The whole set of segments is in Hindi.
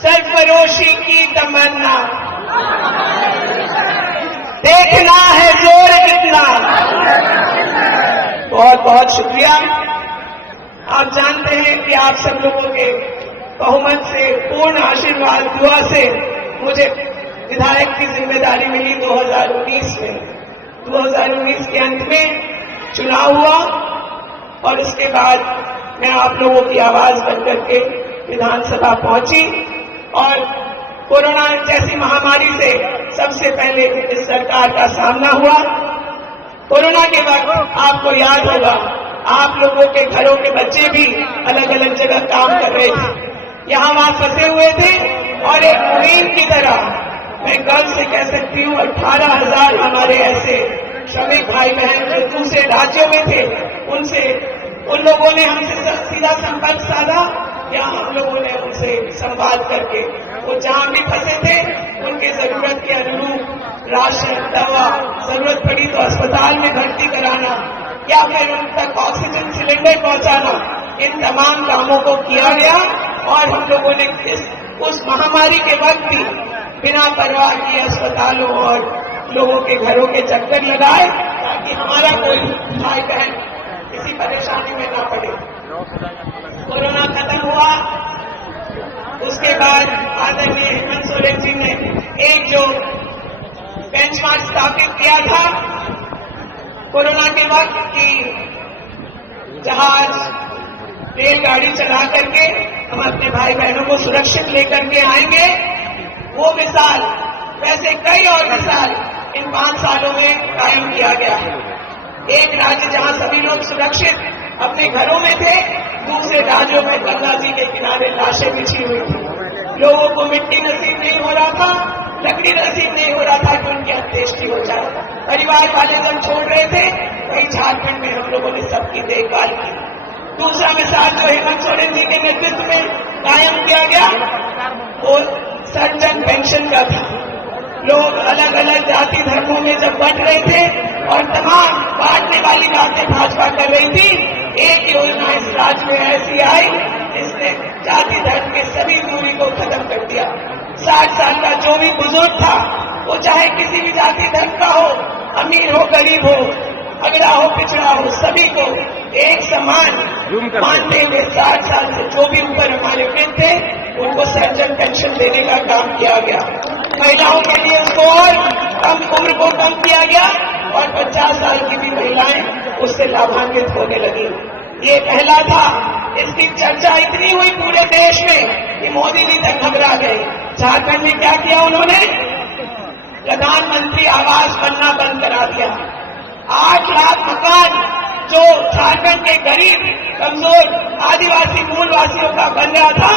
सरफरोशी की तमन्ना, देखना है जोर कितना। बहुत बहुत शुक्रिया। आप जानते हैं कि आप सब लोगों के बहुमत से, पूर्ण आशीर्वाद दुआ से मुझे विधायक की जिम्मेदारी मिली 2019 में। 2019 के अंत में चुनाव हुआ और उसके बाद मैं आप लोगों की आवाज बनकर के विधानसभा पहुंची और कोरोना जैसी महामारी से सबसे पहले इस सरकार का सामना हुआ। कोरोना के वक्त आपको याद होगा, आप लोगों के घरों के बच्चे भी अलग अलग जगह काम कर रहे थे, यहाँ वहां फंसे हुए थे और एक मुहिम की तरह मैं गर्व से कह सकती हूँ 18,000 हमारे ऐसे श्रमिक भाई बहन जो दूसरे राज्यों में थे, उन लोगों ने हमसे सीधा संपर्क साधा या हम लोगों ने उनसे संवाद करके वो जहां भी फंसे थे उनके जरूरत के अनुरूप राशन, दवा, जरूरत पड़ी तो अस्पताल में भर्ती कराना या फिर उन तक ऑक्सीजन सिलेंडर पहुंचाना, इन तमाम कामों को किया गया और हम लोगों ने उस महामारी के वक्त भी बिना परवाह किए अस्पतालों और लोगों के घरों के चक्कर लगाए ताकि हमारा कोई भाई बहन किसी परेशानी में न पड़े। कोरोना खत्म हुआ, उसके बाद आदरणीय हेमंत सोरेन जी ने एक जो बेंचमार्क स्थापित किया था कोरोना के वक्त की जहाज, रेलगाड़ी चला करके हम अपने भाई बहनों को सुरक्षित लेकर के आएंगे, वो मिसाल वैसे कई और मिसाल इन 5 सालों में कायम किया गया है। एक राज्य जहां सभी लोग सुरक्षित अपने घरों में थे, दूसरे राज्यों में गंगा जी के किनारे लाशें बिछी हुई थी, लोगों को मिट्टी नसीब नहीं हो रहा था, लकड़ी नसीब नहीं हो रहा था कि उनकी अंत्येष्टि हो जाए। परिवार वाले सब छोड़ रहे थे, वही झारखंड में हम लोगों ने सबकी देखभाल की। दूसरा मिसाल जो हेमंत सोरेन जी के नेतृत्व में कायम किया गया वो सर्वजन पेंशन का था। लोग अलग अलग जाति धर्मों में जब बंट रहे थे और तमाम बांटने वाली बातें भाजपा कर रही थी, एक योजना इस राज्य में ऐसी आई जिसने जाति धर्म के सभी दूरी को खत्म कर दिया। 60 साल का जो भी बुजुर्ग था, वो चाहे किसी भी जाति धर्म का हो, अमीर हो, गरीब हो, अगड़ा हो, पिछड़ा हो, सभी को एक समान मानते हुए 60 साल से जो भी ऊपर हमारे वृद्ध थे उनको सर्वजन पेंशन देने का काम किया गया। महिलाओं के लिए उसको और कम उम्र को कम किया गया और 50 साल की भी महिलाएं उससे लाभान्वित होने लगी। ये पहला था, इसकी चर्चा इतनी हुई पूरे देश में कि मोदी जी तक घबरा गए। झारखंड में क्या किया उन्होंने? प्रधानमंत्री आवास बनना बंद करा दिया। 8 लाख मकान जो झारखंड के गरीब, कमजोर, आदिवासी मूलवासियों का बन रहा था,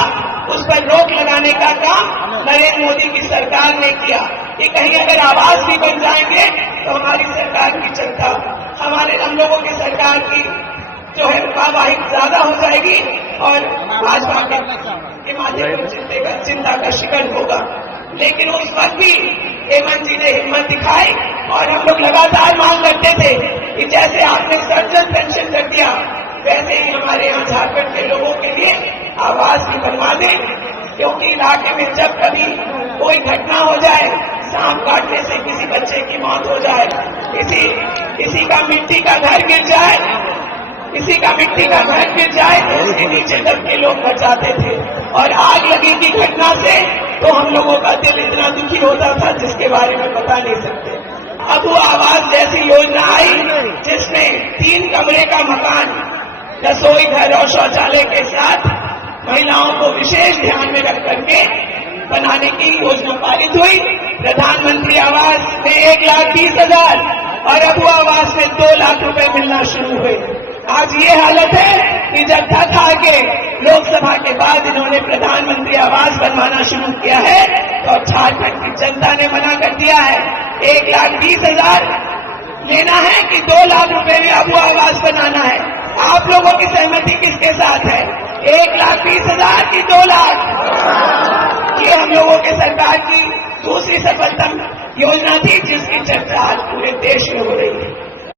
उस पर रोक लगाने का काम नरेंद्र मोदी की सरकार ने किया कि कहीं अगर आवास भी बन जाएंगे तो हमारी सरकार की चिंता, हम लोगों की सरकार की जो है वाहवाही ज्यादा हो जाएगी और भाजपा के माध्यम से चिंता का शिकन होगा। लेकिन उस वक्त भी हेमंत जी ने हिम्मत दिखाई और हम लोग लगातार मांग करते थे कि जैसे आपने सर्वजन पेंशन कर दिया वैसे ही हमारे यहाँ झारखंड के लोगों के लिए आवास भी बनवा दें, क्योंकि इलाके में जब कभी कोई घटना हो जाए, सांप काटने से किसी बच्चे की मौत हो जाए, किसी का मिट्टी का घर गिर जाए, तो उसके नीचे दब के लोग बचाते थे। और आग लगी की घटना से तो हम लोगों का दिल इतना दुखी होता था जिसके बारे में बता नहीं सकते। अब वो आवास जैसी योजना आई जिसमें 3 कमरे का मकान, रसोई घर और शौचालय के साथ महिलाओं को विशेष ध्यान में रख करके बनाने की योजना पारित हुई। प्रधानमंत्री आवास में 1,20,000 और अबू आवास में 2 लाख रुपए मिलना शुरू हुए। आज ये हालत है कि जब थक हार के लोकसभा के बाद इन्होंने प्रधानमंत्री आवास बनवाना शुरू किया है तो झारखंड की जनता ने मना कर दिया है। 1,20,000 लेना है कि 2 लाख रुपए में अबू आवास बनाना है? आप लोगों की सहमति किसके साथ है? 1,20,000 की 2 लाख? ये हम लोगों के सरकार की दूसरी सफलतम योजना थी जिसकी चर्चा आज पूरे देश में हो रही है।